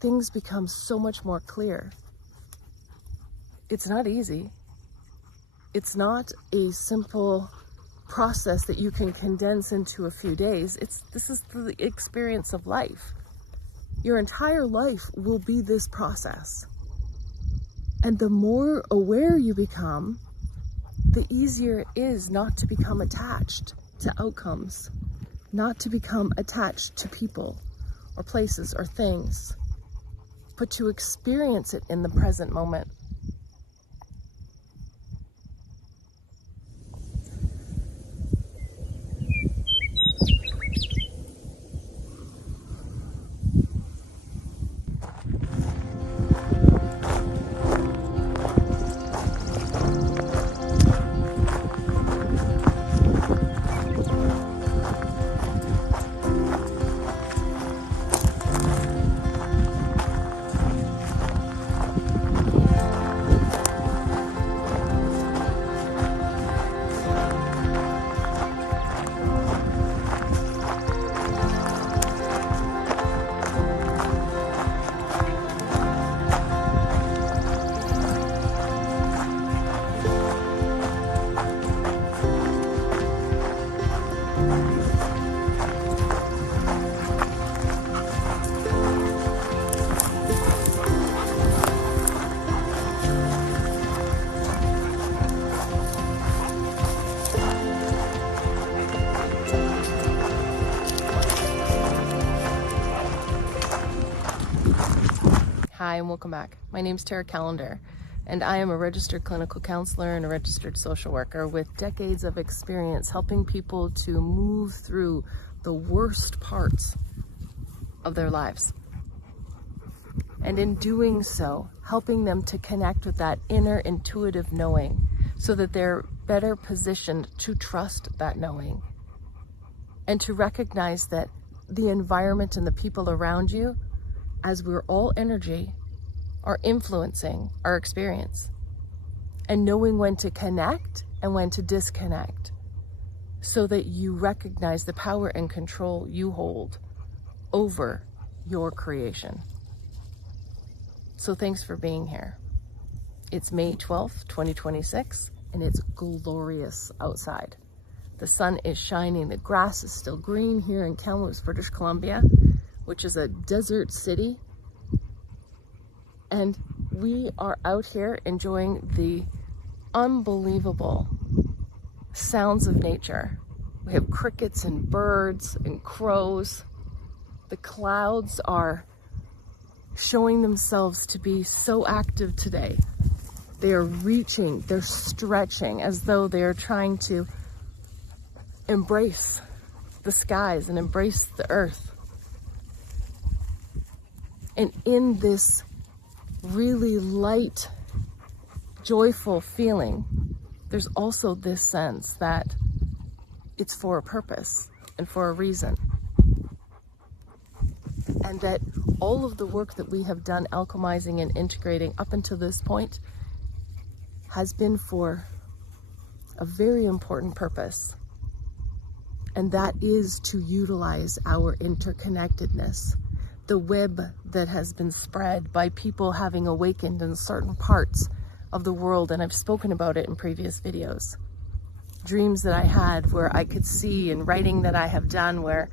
things become so much more clear. It's not easy. It's not a simple process that you can condense into a few days. This is the experience of life. Your entire life will be this process. And the more aware you become, the easier it is not to become attached to outcomes, not to become attached to people or places or things, but to experience it in the present moment. Hi and welcome back. My name is Callander, and I am a registered clinical counselor and a registered social worker with decades of experience helping people to move through the worst parts of their lives. And in doing so, helping them to connect with that inner intuitive knowing so that they're better positioned to trust that knowing and to recognize that the environment and the people around you, as we're all energy, are influencing our experience, and knowing when to connect and when to disconnect so that you recognize the power and control you hold over your creation. So thanks for being here. It's May 12th, 2026, and it's glorious outside. The sun is shining, the grass is still green here in Kamloops, British Columbia, which is a desert city. And we are out here enjoying the unbelievable sounds of nature. We have crickets and birds and crows. The clouds are showing themselves to be so active today. They are reaching, they're stretching as though they are trying to embrace the skies and embrace the earth. And in this really light, joyful feeling, there's also this sense that it's for a purpose and for a reason. And that all of the work that we have done alchemizing and integrating up until this point has been for a very important purpose. And that is to utilize our interconnectedness, the web that has been spread by people having awakened in certain parts of the world. And I've spoken about it in previous videos. Dreams that I had where I could see, and writing that I have done where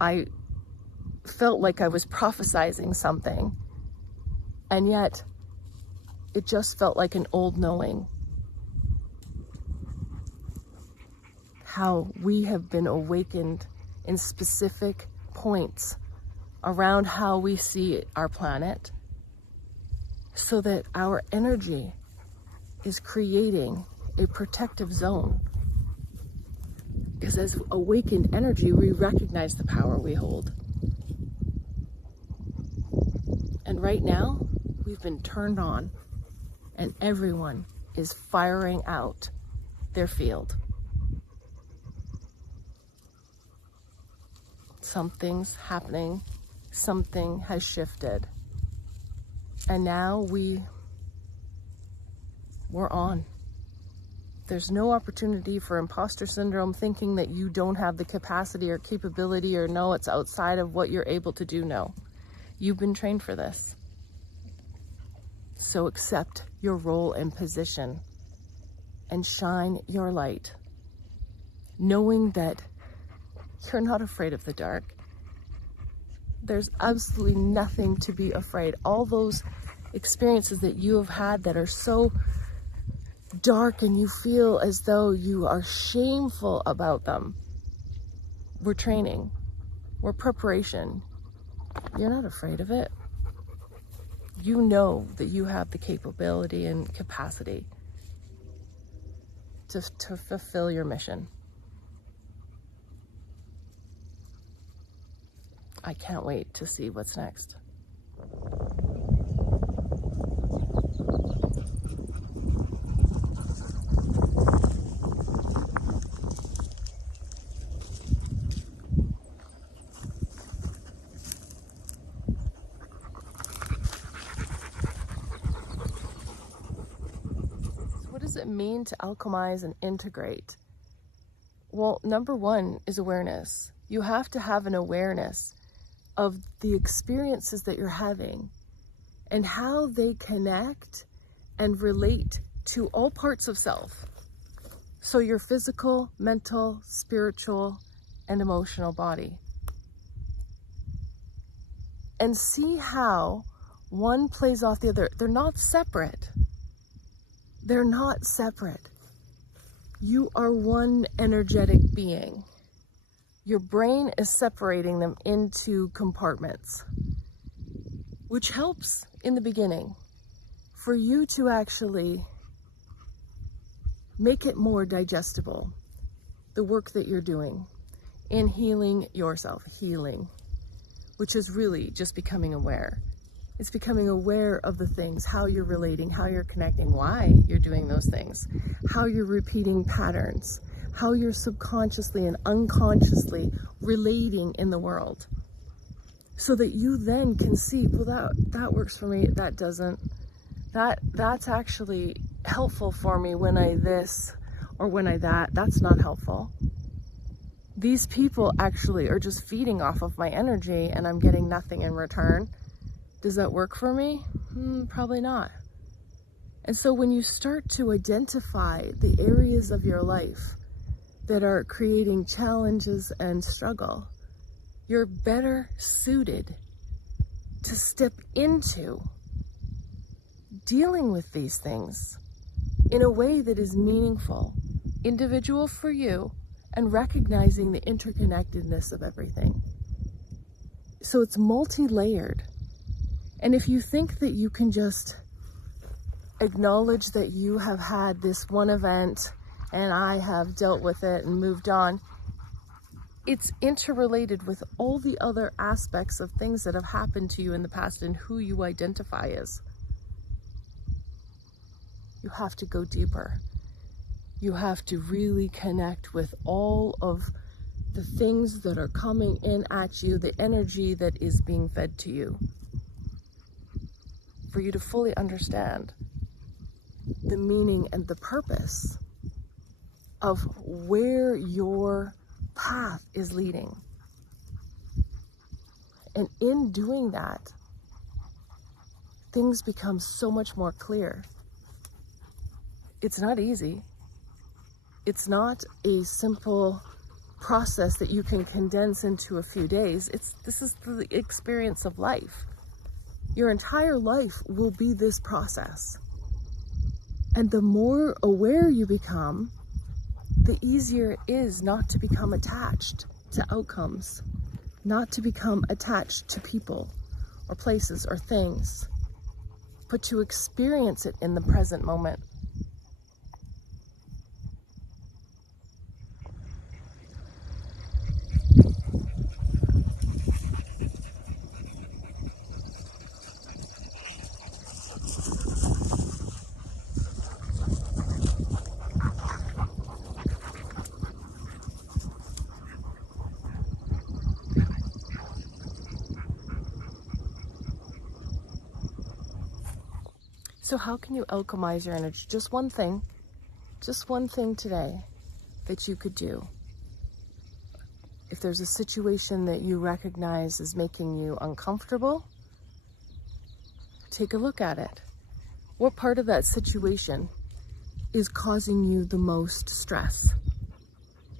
I felt like I was prophesizing something, and yet it just felt like an old knowing. How we have been awakened in specific points around how we see our planet, so that our energy is creating a protective zone. Because as awakened energy, we recognize the power we hold. And right now, we've been turned on, and everyone is firing out their field. Something's happening. Something has shifted. And now we're on. There's no opportunity for imposter syndrome, thinking that you don't have the capacity or capability, or no, it's outside of what you're able to do. No. You've been trained for this. So accept your role and position and shine your light, knowing that you're not afraid of the dark. There's absolutely nothing to be afraid. All those experiences that you have had that are so dark and you feel as though you are shameful about them, we're training, we're preparation. You're not afraid of it. You know that you have the capability and capacity to fulfill your mission. I can't wait to see what's next. What does it mean to alchemize and integrate? Well, number one is awareness. You have to have an awareness of the experiences that you're having and how they connect and relate to all parts of self. So your physical, mental, spiritual, and emotional body. And see how one plays off the other. They're not separate. They're not separate. You are one energetic being. Your brain is separating them into compartments, which helps in the beginning for you to actually make it more digestible, the work that you're doing in healing yourself, which is really just becoming aware. It's becoming aware of the things, how you're relating, how you're connecting, why you're doing those things, how you're repeating patterns, how you're subconsciously and unconsciously relating in the world, so that you then can see, well, that works for me, that doesn't. That's actually helpful for me when I this or when I that. That's not helpful. These people actually are just feeding off of my energy and I'm getting nothing in return. Does that work for me? Probably not. And so when you start to identify the areas of your life that are creating challenges and struggle, you're better suited to step into dealing with these things in a way that is meaningful, individual for you, and recognizing the interconnectedness of everything. So it's multi-layered. And if you think that you can just acknowledge that you have had this one event and I have dealt with it and moved on, it's interrelated with all the other aspects of things that have happened to you in the past and who you identify as. You have to go deeper. You have to really connect with all of the things that are coming in at you, the energy that is being fed to you, for you to fully understand the meaning and the purpose of where your path is leading. And in doing that, things become so much more clear. It's not easy. It's not a simple process that you can condense into a few days. This is the experience of life. Your entire life will be this process. And the more aware you become, the easier it is not to become attached to outcomes, not to become attached to people or places or things, but to experience it in the present moment. So how can you alchemize your energy? Just one thing today that you could do. If there's a situation that you recognize is making you uncomfortable, take a look at it. What part of that situation is causing you the most stress?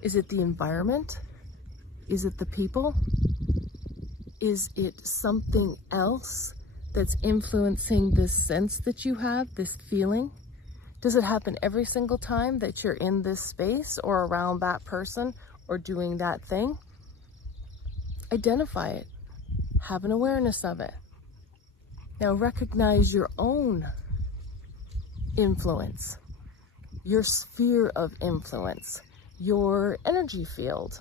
Is it the environment? Is it the people? Is it something else that's influencing this sense that you have, this feeling? Does it happen every single time that you're in this space or around that person or doing that thing? Identify it. Have an awareness of it. Now recognize your own influence, your sphere of influence, your energy field,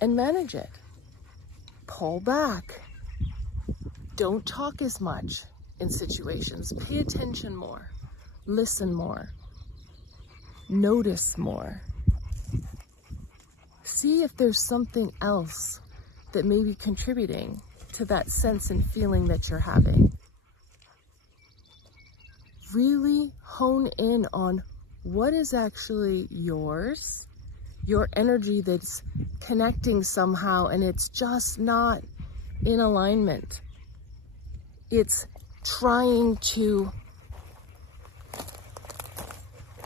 and manage it. Pull back. Don't talk as much in situations. Pay attention more. Listen more. Notice more. See if there's something else that may be contributing to that sense and feeling that you're having. Really hone in on what is actually yours, your energy that's connecting somehow and it's just not in alignment. It's trying to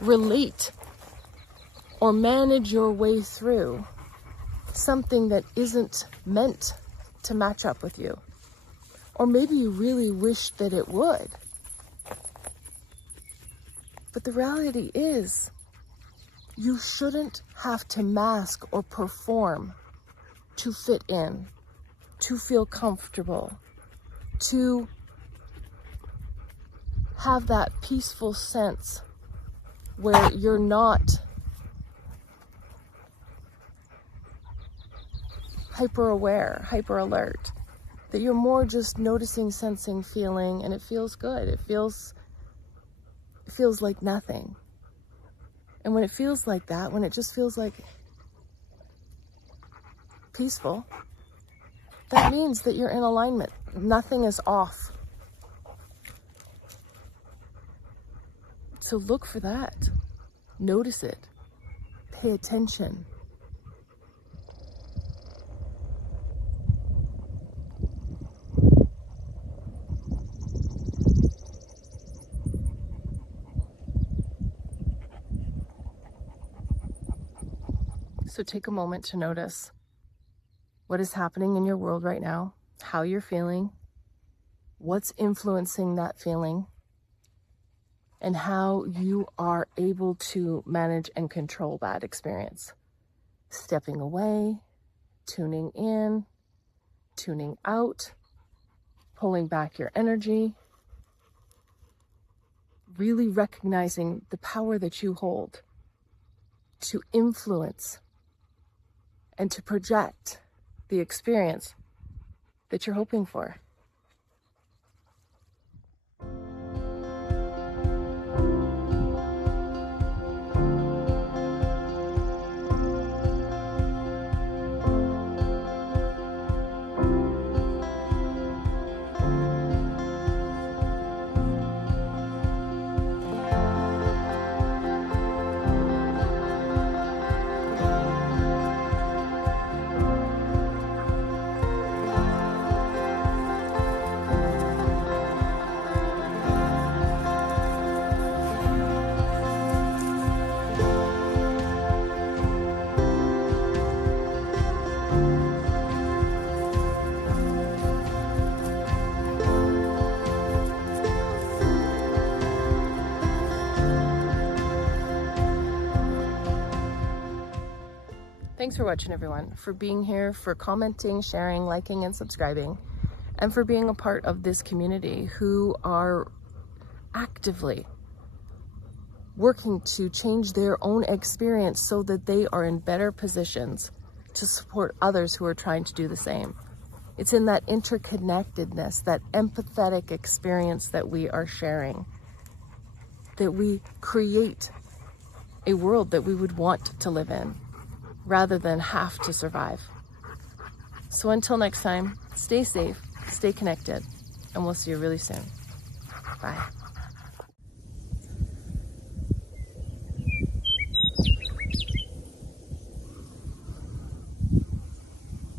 relate or manage your way through something that isn't meant to match up with you. Or maybe you really wish that it would. But the reality is, you shouldn't have to mask or perform to fit in, to feel comfortable, to have that peaceful sense where you're not hyper aware, hyper alert, that you're more just noticing, sensing, feeling, and it feels good. It feels like nothing. And when it feels like that, when it just feels like peaceful, that means that you're in alignment. Nothing is off. So look for that. Notice it. Pay attention. So take a moment to notice what is happening in your world right now, how you're feeling, what's influencing that feeling, and how you are able to manage and control that experience. Stepping away, tuning in, tuning out, pulling back your energy, really recognizing the power that you hold to influence and to project the experience that you're hoping for. Thanks for watching, everyone, for being here, for commenting, sharing, liking, and subscribing, and for being a part of this community who are actively working to change their own experience so that they are in better positions to support others who are trying to do the same. It's in that interconnectedness, that empathetic experience that we are sharing, that we create a world that we would want to live in, rather than have to survive. So until next time, stay safe, stay connected, and we'll see you really soon. Bye.